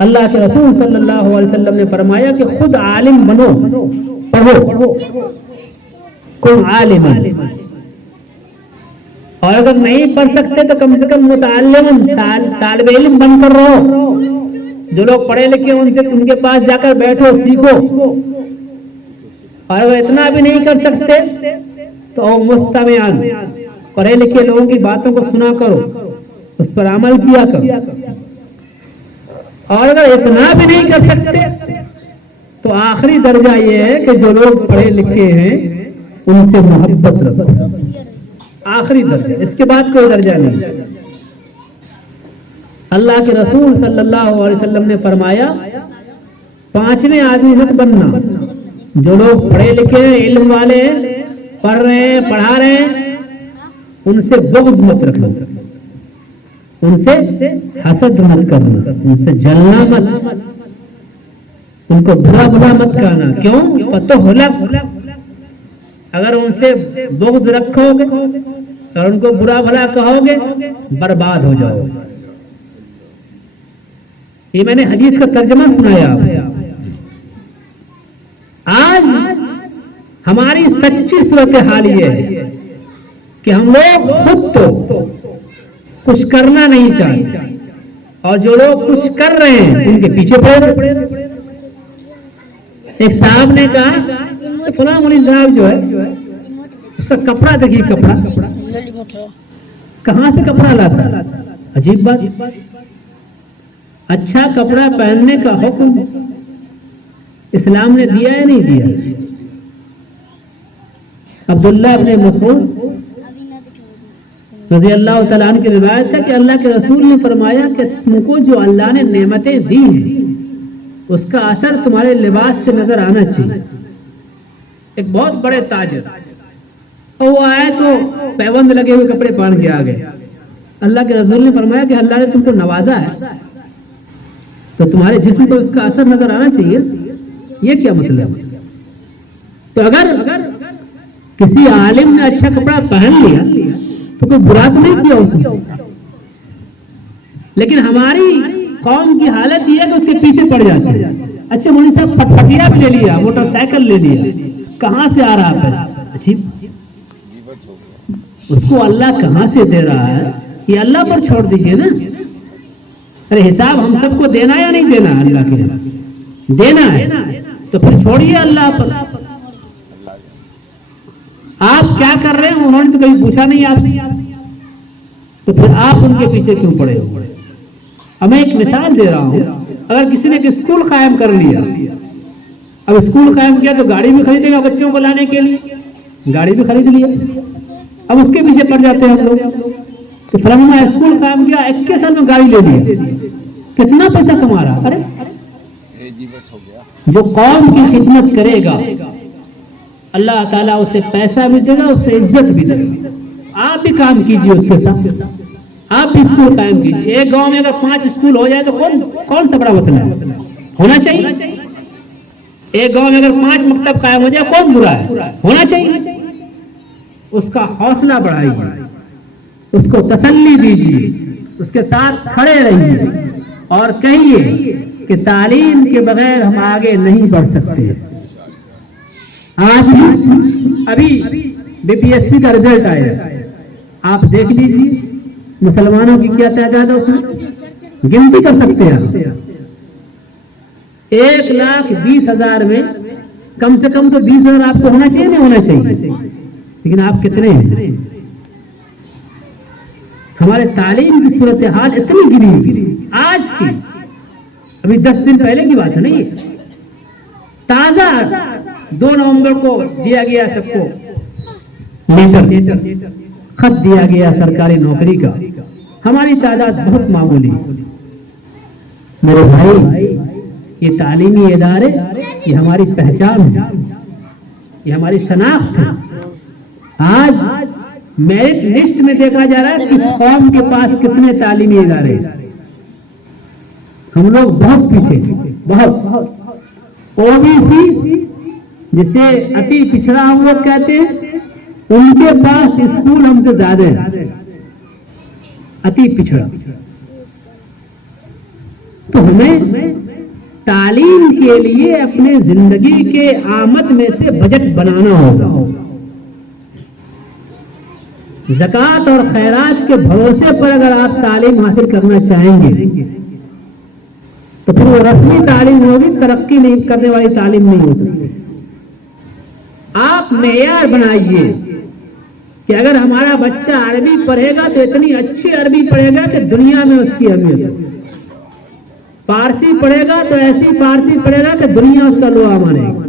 اللہ کے رسول صلی اللہ علیہ وسلم نے فرمایا کہ خود عالم بنو، پڑھو، کن عالم، اور اگر نہیں پڑھ سکتے تو کم سے کم متعلم، طالب علم بن کر رہو۔ جو لوگ پڑھے لکھے ان کے پاس جا کر بیٹھو، سیکھو، اور اگر اتنا بھی نہیں کر سکتے تو مستمعان، پڑھے لکھے لوگوں کی باتوں کو سنا کرو، اس پر عمل کیا کرو، اور اگر اتنا بھی نہیں کر سکتے تو آخری درجہ یہ ہے کہ جو لوگ پڑھے لکھے ہیں ان سے محبت رکھو، آخری درجہ، اس کے بعد کوئی درجہ نہیں۔ اللہ کے رسول صلی اللہ علیہ وسلم نے فرمایا 5ویں آدمی مت بننا۔ جو لوگ پڑھے لکھے ہیں، علم والے ہیں، پڑھ رہے ہیں، پڑھا رہے ہیں، ان سے بغض مت رکھنا، ان سے حسد مت کرنا، ان سے جلنا مت، ان کو برا برا مت کہنا۔ کیوں؟ فتہلک، اگر ان سے بغض رکھو گے اور ان کو برا بھلا کہو گے برباد ہو جاؤ گے۔ یہ میں نے حدیث کا ترجمہ سنایا آپ۔ آج ہماری سچی صورتحال یہ ہے کہ ہم لوگ خود تو کچھ کرنا نہیں چاہتے، اور جو لوگ کچھ کر رہے ہیں ان کے پیچھے پڑے۔ ایک صاحب نے کہا کہ فلاں مولوی صاحب جو ہے اس کا کپڑا دیکھیے، کپڑا کہاں سے کپڑا لاتا؟ عجیب بات، اچھا کپڑا پہننے کا حکم اسلام نے دیا یا نہیں دیا؟ عبداللہ ابن مسعود رضی اللہ تعالیٰ عنہ کی روایت ہے کہ اللہ کے رسول نے فرمایا کہ تم کو جو اللہ نے نعمتیں دی ہیں اس کا اثر تمہارے لباس سے نظر آنا چاہیے۔ ایک بہت بڑے تاجر، اور وہ آئے تو پیوند لگے ہوئے کپڑے پہن کے آ گئے۔ اللہ کے رسول نے فرمایا کہ اللہ نے تم کو نوازا ہے تو تمہارے جسم کو اس کا اثر نظر آنا چاہیے۔ یہ کیا مطلب؟ تو اگر کسی عالم نے اچھا کپڑا پہن لیا تو کوئی برا تو نہیں کیا اس نے، لیکن ہماری قوم کی حالت یہ ہے کہ اس کے پیچھے پڑ جاتے ہیں۔ اچھا مولوی صاحب پٹیا بھی لے لیا، موٹر سائیکل لے لیا، کہاں سے آ رہا ہے؟ عجیب، اس کو اللہ کہاں سے دے رہا ہے؟ یہ اللہ پر چھوڑ دیجئے نا۔ ارے حساب ہم سب کو دینا یا نہیں دینا؟ اللہ کے دینا ہے تو پھر چھوڑیے اللہ پر۔ آپ کیا کر رہے ہیں انہوں نے تو کبھی پوچھا نہیں آپ سے، تو پھر آپ ان کے پیچھے کیوں پڑے ہو؟ اب میں ایک مثال دے رہا ہوں، اگر کسی نے ایک اسکول قائم کر لیا، اب اسکول قائم کیا تو گاڑی بھی خریدے گا بچوں کو لانے کے لیے، گاڑی بھی خرید لیا، اب اس کے پیچھے پڑ جاتے ہیں ہم لوگ۔ تو فلانا اسکول قائم کیا، 21 سال میں گاڑی لے لی، کتنا پیسہ کما رہا؟ ارے جو قوم کی خدمت کرے گا اللہ تعالیٰ اسے پیسہ بھی دے گا، اسے عزت بھی دے گا۔ آپ بھی کام کیجیے اس کے ساتھ، آپ بھی اسکول قائم کیجیے۔ ایک گاؤں میں اگر 5 اسکول ہو جائے تو کون سا بڑا مسئلہ ہے؟ ہونا چاہیے۔ ایک گاؤں میں اگر 5 مکتب قائم ہو جائے کون برا ہے؟ ہونا چاہیے۔ اس کا حوصلہ بڑھائیے، اس کو تسلی دیجیے، اس کے ساتھ کھڑے رہیے اور کہیے کہ تعلیم کے بغیر ہم آگے نہیں بڑھ سکتے۔ آج ابھی BPSC کا رزلٹ آیا، آپ دیکھ لیجیے مسلمانوں کی کیا تعداد ہے، اس میں گنتی کر سکتے ہیں۔ 1,20,000 میں کم سے کم تو 20,000 آپ کو ہونا چاہیے، نہیں ہونا چاہیے، لیکن آپ کتنے ہیں؟ ہمارے تعلیم کی صورتحال اتنی گری آج کی، ابھی 10 دن پہلے کی بات ہے نہیں، تازہ 2 نومبر کو دیا گیا سب کو لیٹر، خط دیا گیا سرکاری نوکری کا۔ ہماری تعداد بہت معمولی۔ میرے بھائی، یہ تعلیمی ادارے یہ ہماری پہچان ہے، یہ ہماری شناخت ہے۔ آج میرٹ لسٹ میں دیکھا جا رہا ہے کہ قوم کے پاس کتنے تعلیمی ادارے، ہم لوگ بہت پیچھے، بہت۔ OBC جسے اتی پچھڑا ہم لوگ کہتے ہیں، ان کے پاس اسکول ہم سے زیادہ ہیں، اتی پچھڑا۔ تو ہمیں تعلیم کے لیے اپنے زندگی کے آمد میں سے بجٹ بنانا ہوگا. زکوٰۃ اور خیرات کے بھروسے پر اگر آپ تعلیم حاصل کرنا چاہیں گے تو پھر وہ رسمی تعلیم ہوگی، ترقی نہیں کرنے والی تعلیم نہیں ہو سکتی. آپ معیار بنائیے کہ اگر ہمارا بچہ عربی پڑھے گا تو اتنی اچھی عربی پڑھے گا کہ دنیا میں اس کی اہمیت ہو. پارسی پڑھے گا تو ایسی پارسی پڑھے گا کہ دنیا اس کا لوا مانے گا.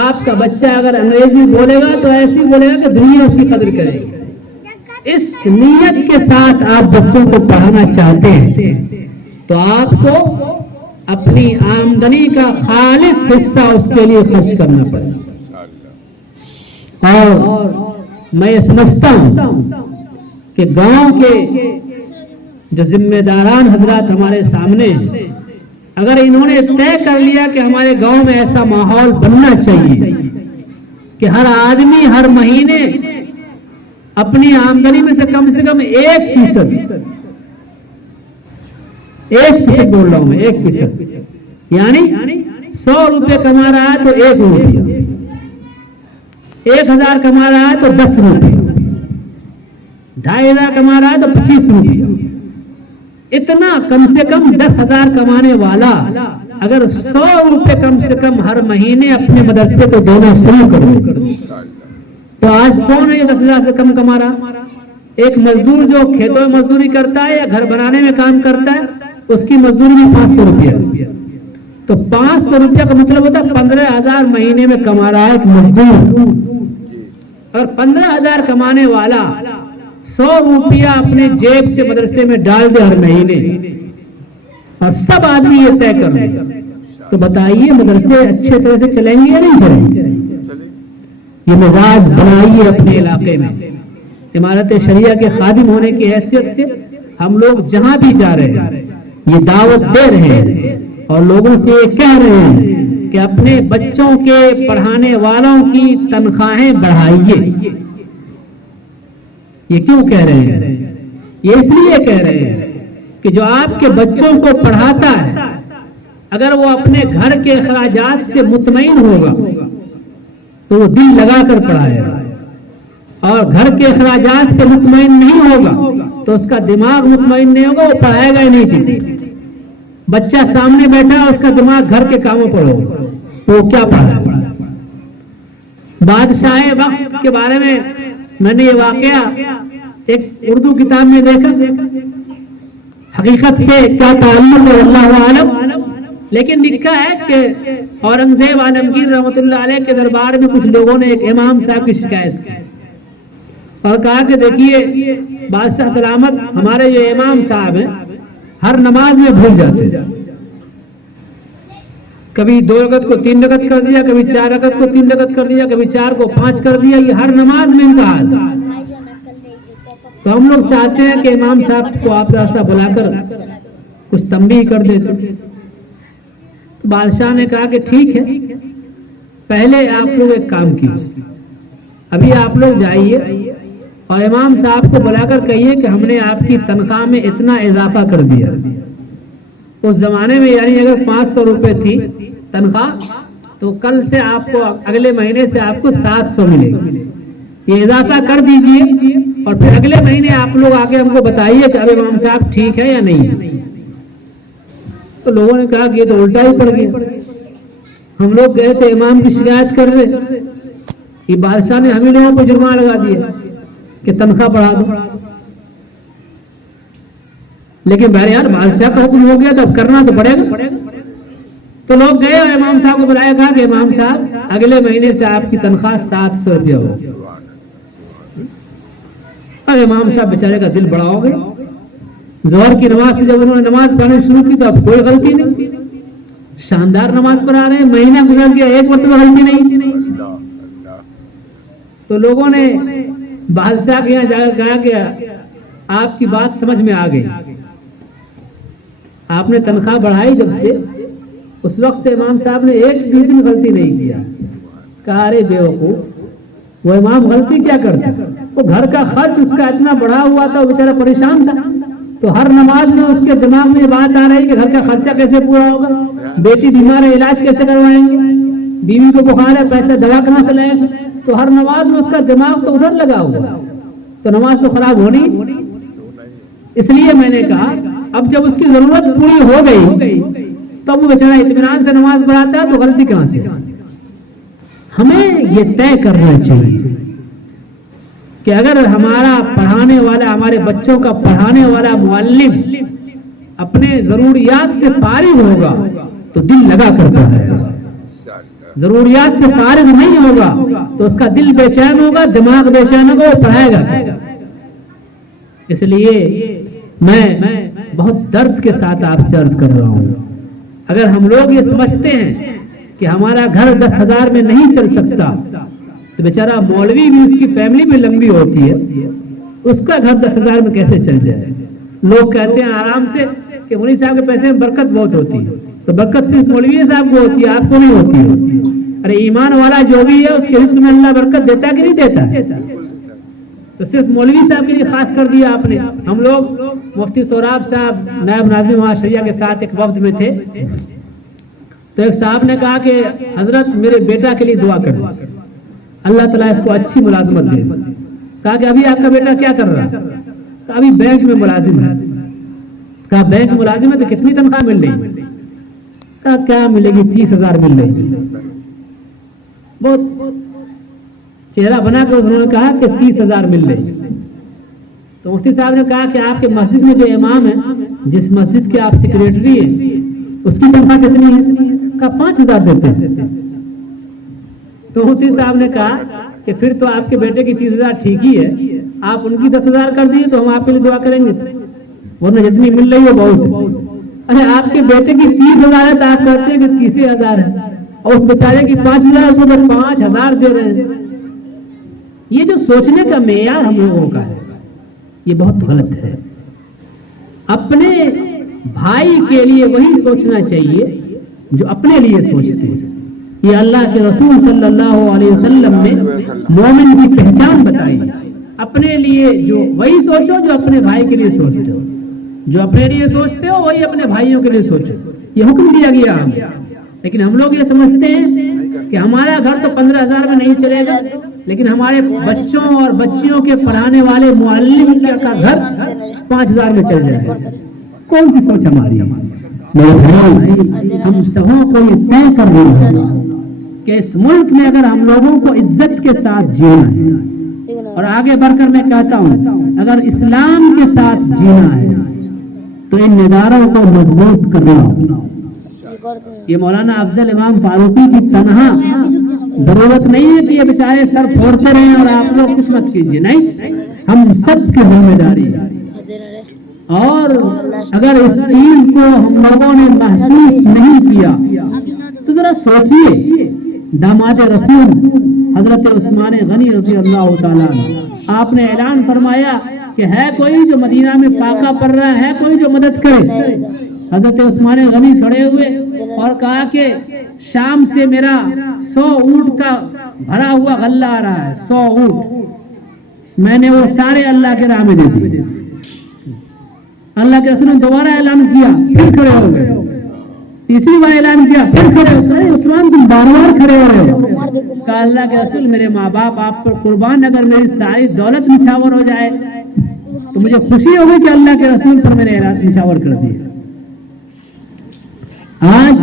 آپ کا بچہ اگر انگریزی بولے گا تو ایسی بولے گا کہ دنیا اس کی قدر کرے گی. اس نیت کے ساتھ آپ بچوں کو پڑھانا چاہتے ہیں تو آپ کو اپنی آمدنی کا خالص حصہ اس کے لیے خرچ کرنا پڑے گا. اور میں سمجھتا ہوں کہ گاؤں کے جو ذمہ داران حضرات ہمارے سامنے ہیں، اگر انہوں نے طے کر لیا کہ ہمارے گاؤں میں ایسا ماحول بننا چاہیے کہ ہر آدمی ہر مہینے اپنی آمدنی میں سے کم 1% بول رہا ہوں میں 1%، یعنی 100 روپے کما رہا ہے تو 1 روپیہ، 1000 کما رہا ہے تو 10 روپے، 2500 کما رہا ہے تو 25 روپیہ. اتنا کم سے کم 10,000 کمانے والا اگر 100 روپے کم سے کم ہر مہینے اپنے مدرسے کو دینا شروع کر دے تو آج کون ہے 10,000 سے کم کما رہا؟ ایک مزدور جو کھیتوں میں مزدوری کرتا ہے یا گھر بنانے میں کام کرتا ہے اس کی مزدوری بھی 500 روپیہ. تو 500 روپیہ کا مطلب ہوتا ہے 15,000 مہینے میں کما رہا ہے ایک مزدور. اور 15,000 کمانے والا 100 روپیہ اپنے جیب سے مدرسے میں ڈال دے ہر مہینے اور سب آدمی یہ طے کر لیں تو بتائیے مدرسے اچھے طرح سے چلیں گے یا نہیں چلیں گے؟ یہ مزاج بنائیے اپنے علاقے میں. امارت شریعہ کے خادم ہونے کی حیثیت سے ہم لوگ جہاں بھی جا رہے ہیں یہ دعوت دے رہے ہیں اور لوگوں سے یہ کہہ رہے ہیں کہ اپنے بچوں کے پڑھانے والوں کی تنخواہیں بڑھائیے. یہ کیوں کہہ رہے ہیں؟ یہ اس لیے کہہ رہے ہیں کہ جو آپ کے بچوں کو پڑھاتا ہے اگر وہ اپنے گھر کے اخراجات سے مطمئن ہوگا تو وہ دل لگا کر پڑھائے گا، اور گھر کے اخراجات سے مطمئن نہیں ہوگا تو اس کا دماغ مطمئن نہیں ہوگا، وہ پڑھائے گا ہی نہیں کسی. بچہ سامنے بیٹھا ہے اس کا دماغ گھر کے کاموں پر ہوگا تو وہ کیا پڑھا؟ بادشاہ وقت کے بارے میں نے یہ واقعہ ایک اردو کتاب میں دیکھا، حقیقت سے کیا تعلق ہے اللہ عالم، لیکن لکھا ہے کہ اورنگزیب عالمگیر رحمۃ اللہ علیہ کے دربار میں کچھ لوگوں نے ایک امام صاحب کی شکایت کی اور کہا کہ دیکھیے بادشاہ سلامت ہمارے یہ امام صاحب ہیں ہر نماز میں بھول جاتے ہیں، کبھی 2 رکعت کو 3 رکعت کر دیا، کبھی 4 رکعت کو 3 رکعت کر دیا، کبھی 4 کو 5 کر دیا، یہ ہر نماز میں ان کا حال ہے. تو ہم لوگ چاہتے ہیں کہ امام صاحب کو آپ راستہ بلا کر کچھ تنبیہ کر دیتے. بادشاہ نے کہا کہ ٹھیک ہے، پہلے آپ لوگ ایک کام کیجیے، ابھی آپ لوگ جائیے اور امام صاحب کو بلا کر کہیے کہ ہم نے آپ کی تنخواہ میں اتنا اضافہ کر دیا. اس زمانے میں یعنی اگر 500 روپے تھی تنخواہ تو کل سے آپ کو اگلے مہینے سے آپ کو 700 ملے گی، یہ اضافہ کر دیجئے اور پھر اگلے مہینے آپ لوگ آگے ہم کو بتائیے کہ اب امام صاحب ٹھیک ہے یا نہیں ہے. تو لوگوں نے کہا کہ یہ تو الٹا ہی پڑ گیا، ہم لوگ گئے تھے امام کی شکایت کر رہے، یہ بادشاہ نے ہم ہی لوگوں کو جرمانہ لگا دیا کہ تنخواہ بڑھا دو. لیکن بہرحال بادشاہ کا حکم ہو گیا تو اب کرنا تو پڑے گا. تو لوگ گئے اور امام صاحب کو بلایا، کہا کہ امام صاحب اگلے مہینے سے آپ کی تنخواہ 700 روپیہ ہو. اور امام صاحب بیچارے کا دل بڑا ہو گیا. ظہر کی نماز سے جب انہوں نے نماز پڑھنی شروع کی تو اب کوئی غلطی نہیں، شاندار نماز پڑھا رہے ہیں، مہینہ گزر گیا ایک مرتبہ غلطی نہیں. تو لوگوں نے بادشاہ کے یہاں جا کر کہا کہ آپ کی بات سمجھ میں آ گئی، آپ نے تنخواہ بڑھائی جب سے اس وقت سے امام صاحب نے ایک بھی دن غلطی نہیں کیا. کہا ارے بیوقوف، وہ امام غلطی کیا کرتا، وہ گھر کا خرچ اس کا اتنا بڑھا ہوا تھا، وہ بیچارہ پریشان تھا تو ہر نماز میں اس کے دماغ میں بات آ رہی کہ گھر کا خرچہ کیسے پورا ہوگا، بیٹی بیمار ہے علاج کیسے کروائیں گے، بیوی کو بخار ہے پیسے دوا کہاں سے لائیں گے. تو ہر نماز میں اس کا دماغ تو ادھر لگا ہوا، تو نماز تو خراب ہونی. اس لیے میں نے کہا اب جب اس کی ضرورت پوری ہو گئی تو وہ بیچارہ اطمینان سے نماز پڑھاتا ہے، تو غلطی کہاں سے؟ ہمیں یہ طے کرنا چاہیے کہ اگر ہمارا پڑھانے والا، ہمارے بچوں کا پڑھانے والا معلم اپنے ضروریات سے فارغ ہوگا تو دل لگا کرتا ہے، ضروریات سے فارغ نہیں ہوگا تو اس کا دل بے چین ہوگا، دماغ بے چین ہوگا، وہ پڑھائے گا. اس لیے میں بہت درد کے ساتھ آپ سے عرض کر رہا ہوں، اگر ہم لوگ یہ سمجھتے ہیں کہ ہمارا گھر 10,000 میں نہیں چل سکتا تو بیچارہ مولوی بھی، اس کی فیملی بھی لمبی ہوتی ہے، اس کا گھر 10,000 میں کیسے چل جائے؟ لوگ کہتے ہیں آرام سے کہ مولوی صاحب کے پیسے میں برکت بہت ہوتی ہے، تو برکت صرف مولوی صاحب کو ہوتی ہے، آپ کو نہیں ہوتی ہے. ارے ایمان والا جو بھی ہے اس کے رزق میں اللہ برکت دیتا کہ نہیں دیتا؟ تو صرف مولوی صاحب کے لیے خاص کر دیا آپ نے. ہم لوگ مفتی سوراب صاحب نائب ناظم معاشرہ کے ساتھ ایک وفد میں تھے، تو ایک صاحب نے کہا کہ حضرت میرے بیٹا کے لیے دعا کرو، اللہ تعالیٰ اس کو اچھی ملازمت دے. کہا کہ ابھی آپ کا بیٹا کیا کر رہا ہے؟ تو ابھی بینک میں ملازم ہے. کہا بینک ملازم ہے تو کتنی تنخواہ مل رہی؟ کہا کیا ملے گی، 30,000 مل رہی. بہت چہرہ بنا کر انہوں نے کہا کہ 30,000 مل رہی. تو مفتی صاحب نے کہا کہ آپ کے مسجد میں جو امام ہے، جس مسجد کے آپ سیکریٹری ہیں، اس کی تنخواہ کتنی ہے؟ کہا 5,000 دیتے ہیں. تو مفتی صاحب نے کہا کہ پھر تو آپ کے بیٹے کی 30,000 ٹھیک ہی ہے، آپ ان کی 10,000 کر دیے تو ہم آپ کے لیے دعا کریں گے، ورنہ جتنی مل رہی ہے بہت. ارے آپ کے بیٹے کی 30,000 ہے تو آپ کہتے ہیں کہ 30,000 ہے، اور اس بیچارے کی 5,000 اس کو 5,000 دے رہے ہیں. یہ جو سوچنے کا معیار ہم لوگوں کا ہے یہ بہت غلط ہے. اپنے بھائی کے لیے وہی سوچنا چاہیے جو اپنے لیے سوچتے ہیں. یہ اللہ کے رسول صلی اللہ علیہ وسلم نے مومن کی پہچان بتائی. اپنے لیے جو وہی سوچو جو اپنے بھائی کے لیے سوچتے ہو، جو اپنے لیے سوچتے ہو وہی اپنے بھائیوں کے لیے سوچو. یہ حکم دیا گیا ہمیں. لیکن ہم لوگ یہ سمجھتے ہیں کہ ہمارا گھر تو 15,000 میں نہیں چلے گا، لیکن ہمارے بچوں اور بچیوں کے پڑھانے والے معلم کا گھر 5,000 میں چل جائے گا. کون سی سوچ ہماری؟ ہم سبوں کو یہ طے کر رہے ہیں کہ اس ملک میں اگر ہم لوگوں کو عزت کے ساتھ جینا ہے، اور آگے بڑھ کر میں کہتا ہوں اگر اسلام کے ساتھ جینا ہے تو ان اداروں کو مضبوط کرنا ہوگا. یہ مولانا افضل امام فاروقی کی تنہا ضرورت نہیں ہے کہ یہ بیچارے سر پھوڑتے رہیں اور آپ لوگ کچھ مت کیجیے، نہیں، ہم سب کی ذمہ داری ہے. اور اگر اس چیز کو ہم لوگوں نے محسوس نہیں کیا تو ذرا سوچیے، داماد رسول حضرت عثمان غنی رضی اللہ تعالیٰ آپ نے اعلان فرمایا کہ ہے کوئی جو مدینہ میں فاقہ پڑ رہا ہے، کوئی جو مدد کرے. حضرت عثمان غنی کھڑے ہوئے اور کہا کہ شام سے میرا 100 اونٹ کا بھرا ہوا غلہ آ رہا ہے، 100 اونٹ، میں نے وہ سارے اللہ کے راہ میں دے دیے. اللہ کے رسول نے دوبارہ اعلان کیا، پھر کھڑے ہو گئے. تیسری بار اعلان کیا، پھر کھڑے ہو گئے. عثمان تم بار بار کھڑے ہو رہے ہو. کہا اللہ کے رسول میرے ماں باپ آپ پر قربان، اگر میری ساری دولت نچھاور ہو جائے تو مجھے خوشی ہوگی کہ اللہ کے رسول پر میرے اعلان نچھاور کر دیا. آج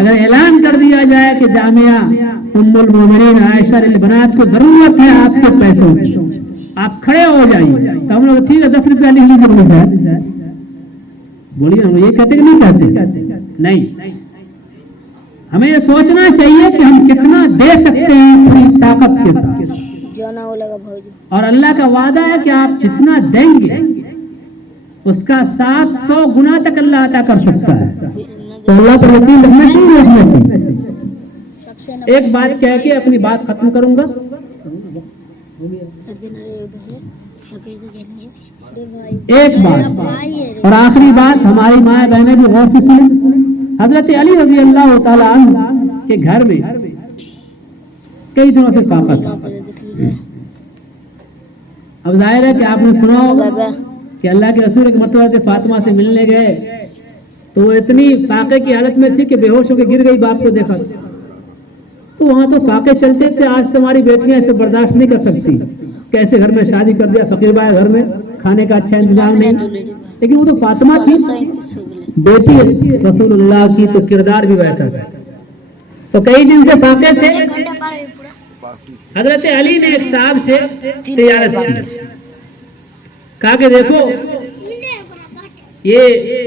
اگر اعلان کر دیا جائے کہ جامعہ ام المومنین عائشہ البنات کو ضرورت ہے آپ کے پیسوں کی، آپ کھڑے ہو جائیے، تو ہم لوگ ٹھیک ہے 10 روپیہ لکھ لیجیے. بولیے ہم یہ کہتے کہ نہیں کہتے؟ نہیں، ہمیں یہ سوچنا چاہیے کہ ہم کتنا دے سکتے ہیں پوری طاقت کے ساتھ. اور اللہ کا وعدہ ہے کہ آپ جتنا دیں گے اس کا 700 گنا تک اللہ عطا کر سکتا ہے. تو اللہ پر یقین رکھنا چاہیے. ایک بات کہہ کے اپنی بات ختم کروں گا. ایک بات اور آخری بات ہماری ماں بہنیں بھی غور سے سنیں. حضرت علی رضی اللہ تعالی عنہ کے گھر میں کئی دنوں سے فاقہ تھا. اب ظاہر ہے کہ آپ نے سنا ہوگا کہ اللہ کے رسول ایک مرتبہ سے فاطمہ سے ملنے گئے تو وہ اتنی فاقے کی حالت میں تھی کہ بے ہوش ہو کے گر گئی، باپ کو دیکھا تو وہاں تو فاقے چلتے تھے، آج تمہاری بیٹیاں اسے برداشت نہیں کر سکتی، کیسے گھر میں شادی کر دیا، فقیر بھائی گھر میں کھانے کا اچھا انتظام نہیں، لیکن وہ تو فاطمہ تھی بیٹی رسول اللہ کی، تو کردار بھی ویسا تھا۔ تو کئی دن سے فاقے تھے، حضرت علی نے ایک صاحب سے تجارت کی، کہا کہ دیکھو یہ